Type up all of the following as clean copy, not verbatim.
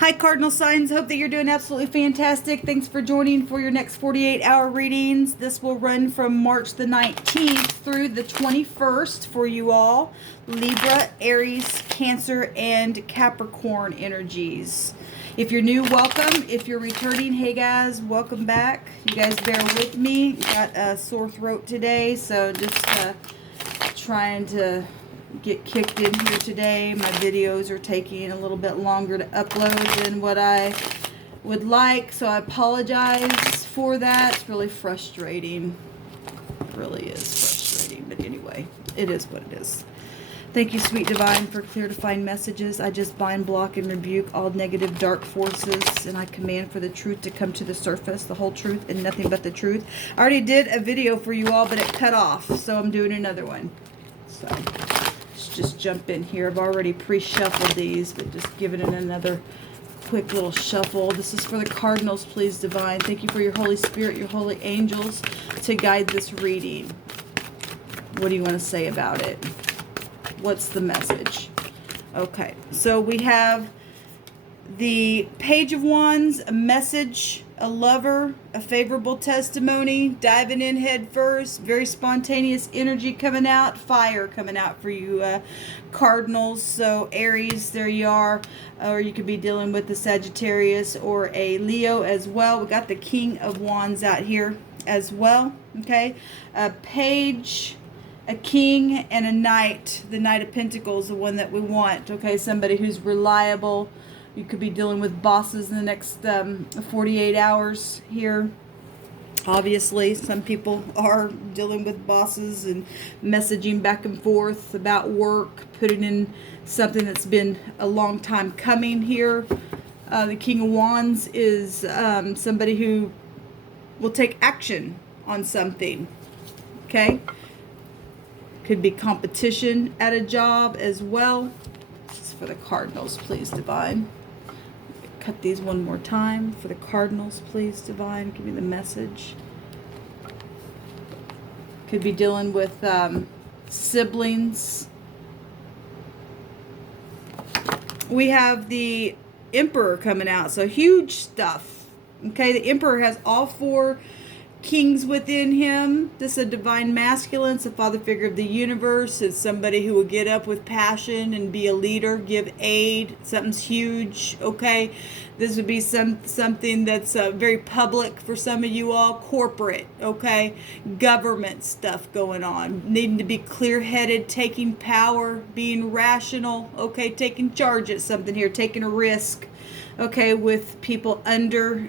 Hi, Cardinal signs. Hope that you're doing absolutely fantastic. Thanks for joining for your next 48-hour readings. This will run from March the 19th through the 21st for you all. Libra, Aries, Cancer, and Capricorn energies. If you're new, welcome. If you're returning, hey guys, welcome back. You guys bear with me. Got a sore throat today, so just trying to get kicked in here today. My videos are taking a little bit longer to upload than what I would like, so I apologize for that. It's really frustrating. It really is frustrating, but anyway, it is what it is. Thank you, Sweet Divine, for clear defined messages. I just bind, block, and rebuke all negative dark forces, and I command for the truth to come to the surface, the whole truth and nothing but the truth. I already did a video for you all, but it cut off, so I'm doing another one. So let's just jump in here. I've already pre-shuffled these, but just giving it another quick little shuffle. This is for the Cardinals, please, Divine. Thank you for your Holy Spirit, your holy angels to guide this reading. What do you want to say about it? What's the message? Okay, so we have the Page of Wands, a message, a lover, a favorable testimony, diving in head first, very spontaneous energy coming out, fire coming out for you Cardinals. So Aries, there you are, or you could be dealing with the Sagittarius or a Leo as well. We got the King of Wands out here as well. Okay, a page, a king, and a knight. The Knight of Pentacles, the one that we want. Okay, somebody who's reliable. You could be dealing with bosses in the next 48 hours here. Obviously, some people are dealing with bosses and messaging back and forth about work, putting in something that's been a long time coming here. The King of Wands is somebody who will take action on something. Okay? Could be competition at a job as well. This is for the Cardinals, please, Divine. Cut these one more time. For the Cardinals, please, Divine. Give me the message. Could be dealing with siblings. We have the Emperor coming out. So huge stuff. Okay, the Emperor has all four kings within him. This is a divine masculine. It's a father figure of the universe. It's somebody who will get up with passion and be a leader, give aid. Something's huge. Okay, this would be something that's very public for some of you all. Corporate. Okay, government stuff going on. Needing to be clear-headed, taking power, being rational. Okay, taking charge at something here, taking a risk. Okay, with people under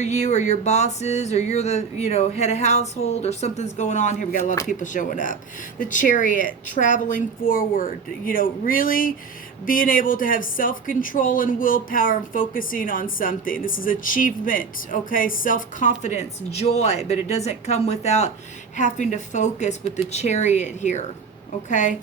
you, or your bosses, or you're the head of household, or something's going on here. We got a lot of people showing up. The Chariot, traveling forward, really being able to have self-control and willpower and focusing on something. This is achievement, okay, self-confidence, joy, but it doesn't come without having to focus with the Chariot here. Okay,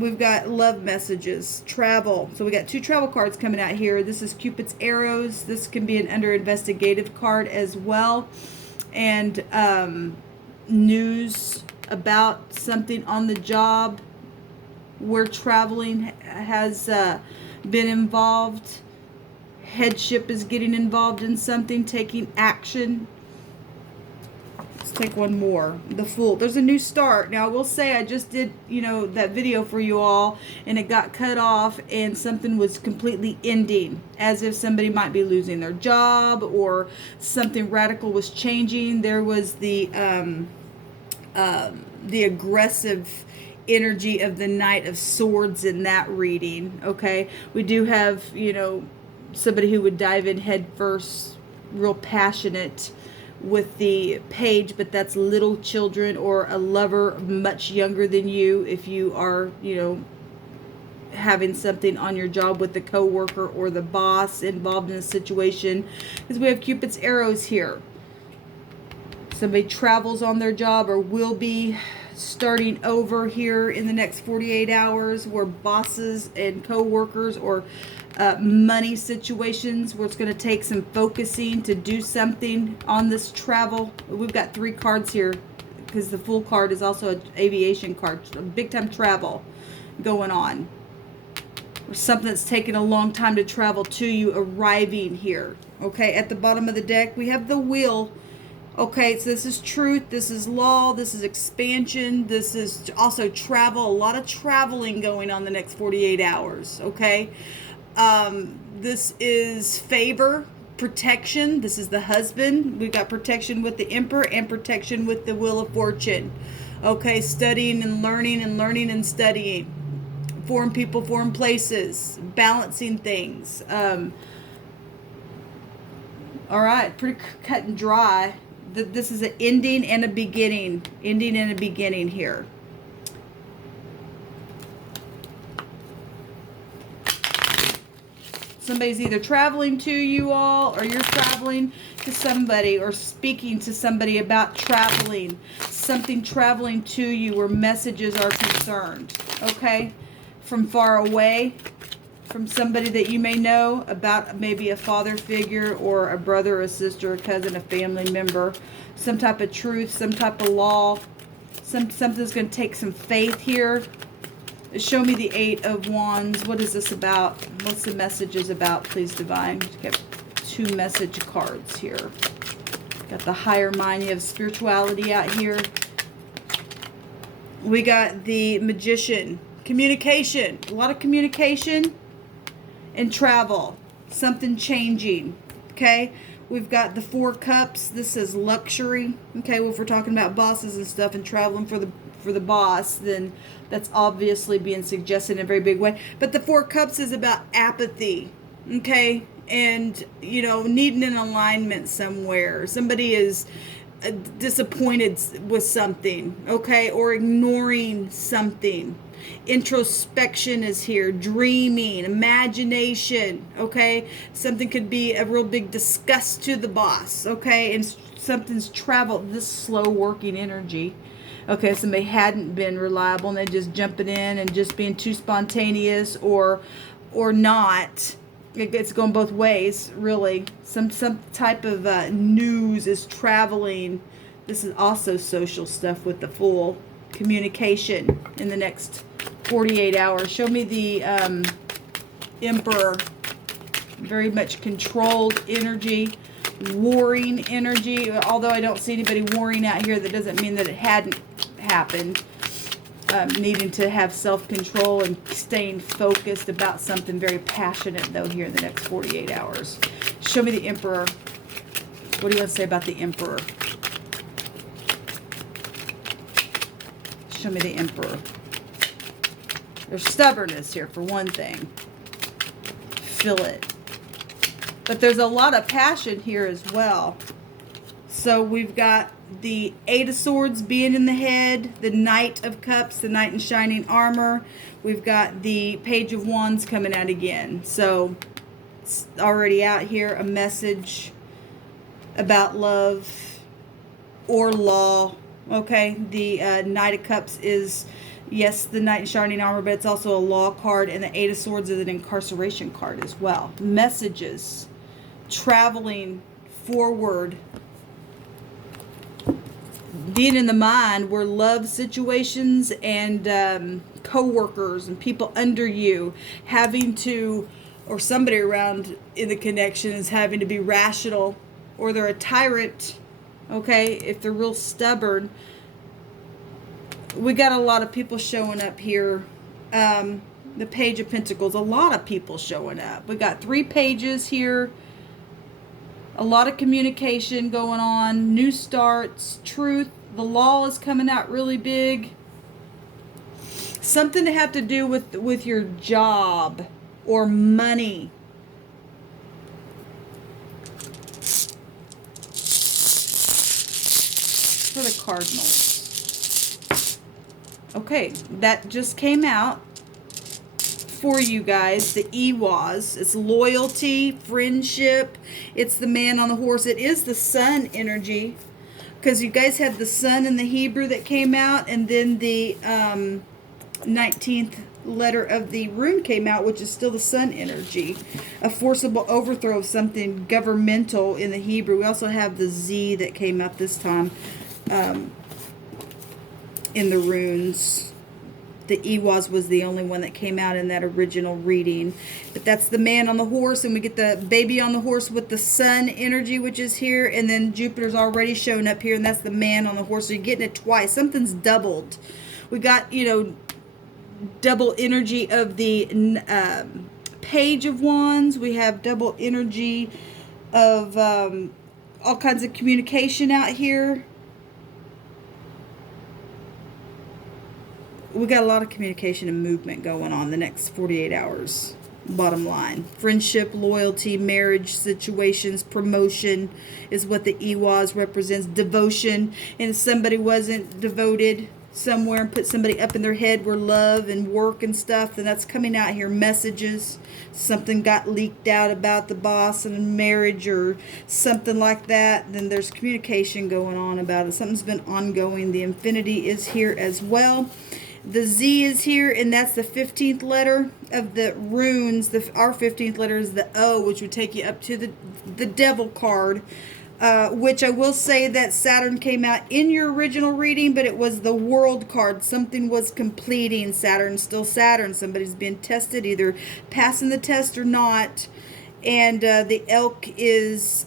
we've got love messages, travel. So we got two travel cards coming out here. This is Cupid's arrows. This can be an under investigative card as well. And news about something on the job where traveling has been involved. Headship is getting involved in something, taking action. Take one more. The Fool. There's a new start. Now I will say I just did that video for you all, and it got cut off, and something was completely ending, as if somebody might be losing their job or something radical was changing. There was the aggressive energy of the Knight of Swords in that reading. Okay, we do have somebody who would dive in head first, real passionate with the Page, but that's little children or a lover much younger than you. If you are having something on your job with the coworker or the boss involved in a situation, because we have Cupid's arrows here. Somebody travels on their job or will be starting over here in the next 48 hours, where bosses and co-workers or money situations where it's going to take some focusing to do something on this travel. We've got three cards here because the Fool card is also an aviation card. Big time travel going on. or something that's taken a long time to travel to you arriving here. Okay, at the bottom of the deck, we have the Wheel. Okay, so this is truth, this is law, this is expansion, this is also travel, a lot of traveling going on the next 48 hours, okay? This is favor, protection, this is the husband. We've got protection with the Emperor and protection with the Wheel of Fortune. Okay, studying and learning and studying. Foreign people, foreign places, balancing things. All right, pretty cut and dry. This is an ending and a beginning. Ending and a beginning here. Somebody's either traveling to you all, or you're traveling to somebody, or speaking to somebody about traveling. Something traveling to you where messages are concerned. Okay? From far away. From somebody that you may know, about maybe a father figure or a brother or a sister, a cousin, a family member, some type of truth, some type of law, something's going to take some faith here. Show me the Eight of Wands. What is this about? What's the messages about, please, Divine? Get 2 message cards here. Got the higher mind. You have spirituality out here. We got the Magician. Communication. A lot of communication. And travel, something changing. Okay, we've got the 4 cups. This is luxury. Okay, well, if we're talking about bosses and stuff and traveling for the boss, then that's obviously being suggested in a very big way. But the 4 cups is about apathy. Okay, and you know, needing an alignment somewhere. Somebody is disappointed with something. Okay, or ignoring something. Introspection is here, dreaming, imagination, okay? Something could be a real big disgust to the boss, okay? And something's traveled, this slow working energy. Okay, somebody hadn't been reliable and they're just jumping in and just being too spontaneous or not. It's going both ways, really. Some type of news is traveling. This is also social stuff with the Fool. Communication in the next 48 hours. Show me the Emperor. Very much controlled energy, warring energy. Although I don't see anybody warring out here, that doesn't mean that it hadn't happened. Needing to have self-control and staying focused about something very passionate, though, here in the next 48 hours. Show me the Emperor. What do you want to say about the Emperor? Show me the Emperor. There's stubbornness here, for one thing. Feel it. But there's a lot of passion here as well. So we've got the 8 of Swords being in the head, the Knight of Cups, the Knight in shining armor. We've got the Page of Wands coming out again. So it's already out here, a message about love or law. Okay, the Knight of Cups is, yes, the Knight in shining armor, but it's also a law card, and the 8 of Swords is an incarceration card as well. Messages, traveling forward, being in the mind where love situations and co-workers and people under you having to, or somebody around in the connection is having to be rational, or they're a tyrant. Okay, if they're real stubborn. We got a lot of people showing up here. The Page of Pentacles, a lot of people showing up. We got 3 pages here. A lot of communication going on. New starts, truth. The law is coming out really big. Something to have to do with your job or money. For the Cardinals. Okay, that just came out for you guys. The EWAS. It's loyalty, friendship. It's the man on the horse. It is the sun energy. Because you guys had the sun in the Hebrew that came out. And then the 19th letter of the rune came out, which is still the sun energy. A forcible overthrow of something governmental in the Hebrew. We also have the Z that came out this time. In the runes, the Ewas was the only one that came out in that original reading. But that's the man on the horse, and we get the baby on the horse with the sun energy, which is here, and then Jupiter's already shown up here, and that's the man on the horse. So you're getting it twice. Something's doubled. We got, you know, double energy of the Page of Wands. We have double energy of all kinds of communication out here. We got a lot of communication and movement going on the next 48 hours. Bottom line. Friendship, loyalty, marriage situations, promotion is what the Ewas represents. Devotion. And if somebody wasn't devoted somewhere and put somebody up in their head where love and work and stuff, then that's coming out here. Messages. Something got leaked out about the boss and marriage or something like that. Then there's communication going on about it. Something's been ongoing. The infinity is here as well. The Z is here, and that's the 15th letter of the runes. Our 15th letter is the O, which would take you up to the Devil card, which I will say that Saturn came out in your original reading, but it was the World card. Something was completing. Saturn's still Saturn. Somebody's being tested, either passing the test or not. And the Elk is...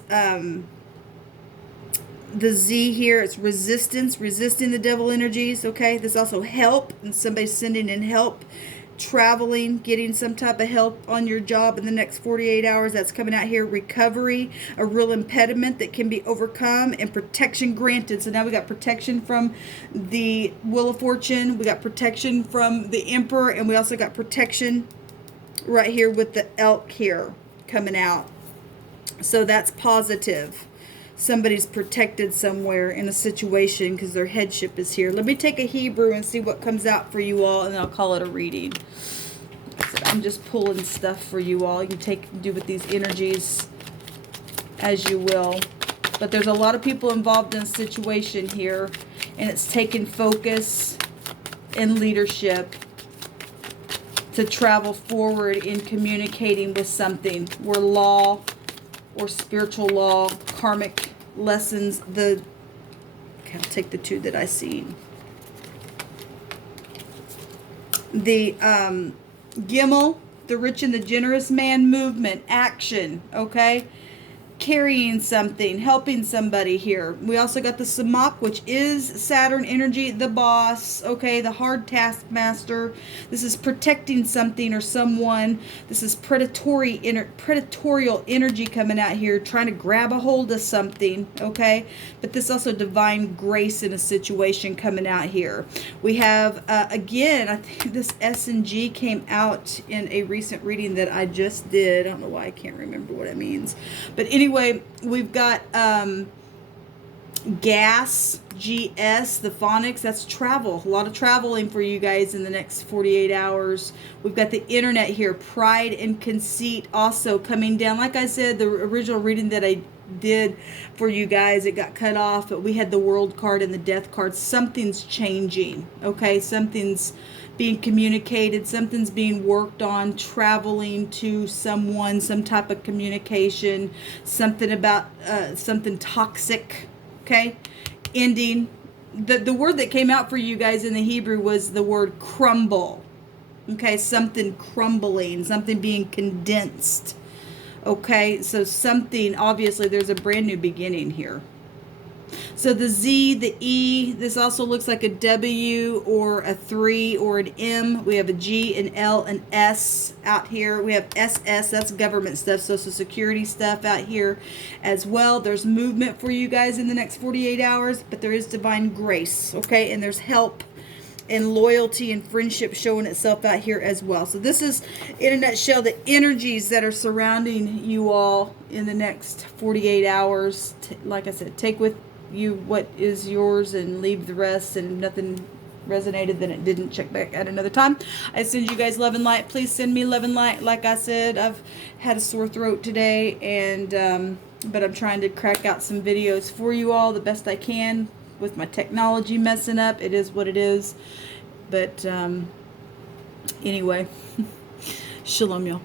the Z here, it's resistance, resisting the devil energies, okay? There's also help, and somebody's sending in help, traveling, getting some type of help on your job in the next 48 hours. That's coming out here. Recovery, a real impediment that can be overcome, and protection granted. So now we got protection from the Wheel of Fortune, we got protection from the Emperor, and we also got protection right here with the Elk here coming out. So that's positive. Somebody's protected somewhere in a situation because their headship is here. Let me take a Hebrew and see what comes out for you all, and then I'll call it a reading. I'm just pulling stuff for you all. You can do with these energies as you will. But there's a lot of people involved in a situation here, and it's taking focus and leadership to travel forward in communicating with something. Where law or spiritual law, karmic lessons, okay, I'll take the two that I see. The Gimel, the rich and the generous man, movement, action, okay? Carrying something, helping somebody here. We also got the Samak, which is Saturn energy, the boss, okay, the hard taskmaster. This is protecting something or someone. This is predatorial energy coming out here, trying to grab a hold of something, okay? But this also divine grace in a situation coming out here. We have, again, I think this S and G came out in a recent reading that I just did. I don't know why I can't remember what it means. But anyway, we've got gas, GS, the phonics, that's travel. A lot of traveling for you guys in the next 48 hours. We've got the internet here, pride and conceit also coming down. Like I said, the original reading that I did for you guys, it got cut off, but we had the World card and the Death card. Something's changing, okay? Something's being communicated, something's being worked on, traveling to someone, some type of communication, something about something toxic, okay? Ending. The word that came out for you guys in the Hebrew was the word crumble, okay? Something crumbling, something being condensed, okay? So something, obviously there's a brand new beginning here. So the Z, the E, this also looks like a W or a 3 or an M. We have a G, an L, an S out here. We have SS, that's government stuff, Social Security stuff out here as well. There's movement for you guys in the next 48 hours, but there is divine grace, okay? And there's help and loyalty and friendship showing itself out here as well. So this is, in a nutshell, the energies that are surrounding you all in the next 48 hours. Like I said, take with you what is yours and leave the rest, and nothing resonated, then it didn't. Check back at another time. I send you guys love and light. Please send me love and light. Like I said, I've had a sore throat today, and but I'm trying to crack out some videos for you all the best I can with my technology messing up. It is what it is. But anyway, shalom y'all.